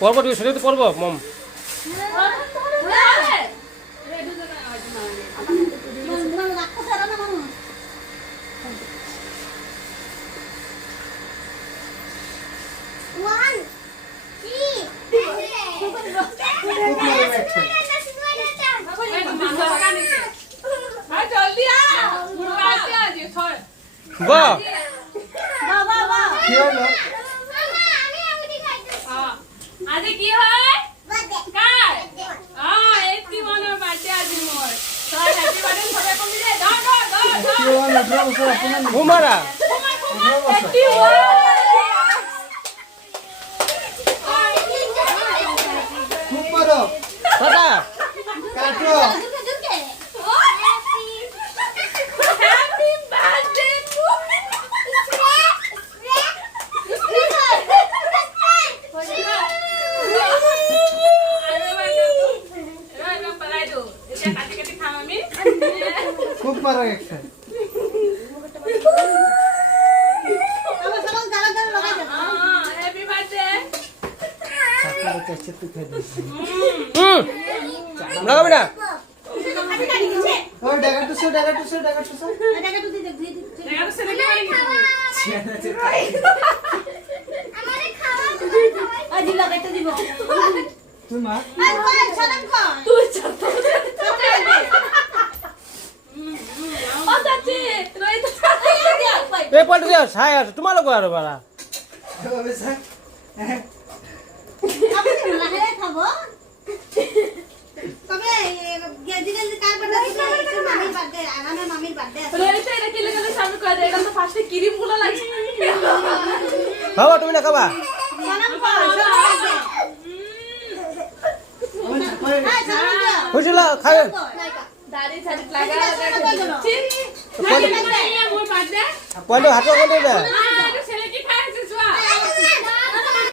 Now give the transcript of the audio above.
পর্ব তুই সেটা তো পর্ব মম বাহ কি হলো আজি কি হয় কার এতি মনৰ বাৰ্থডে আজি মোৰ তই হ্যাপি বাৰ্থডে সবে কমি দে ধৰ ধৰ ধৰ কি হলো 18 বছর আপনার ঘুমারা হ্যাপি খুব মারো দাদা কাটো হ্যাপি বার্থডে খুব মারো একটা হ্যাপি বার্থডে চাকরি কাছে তুই খাই দিস লাগাবি না ওই ডাকাটো সে তুই মা তুই চাপ এই পল্টু দিয়া ছাই আছে তোমালোকৰ আৰু বাৰা ওবে স্যার খাবা তুমি না খাবা বুঝলা খাবে পল্টু হাত করে দে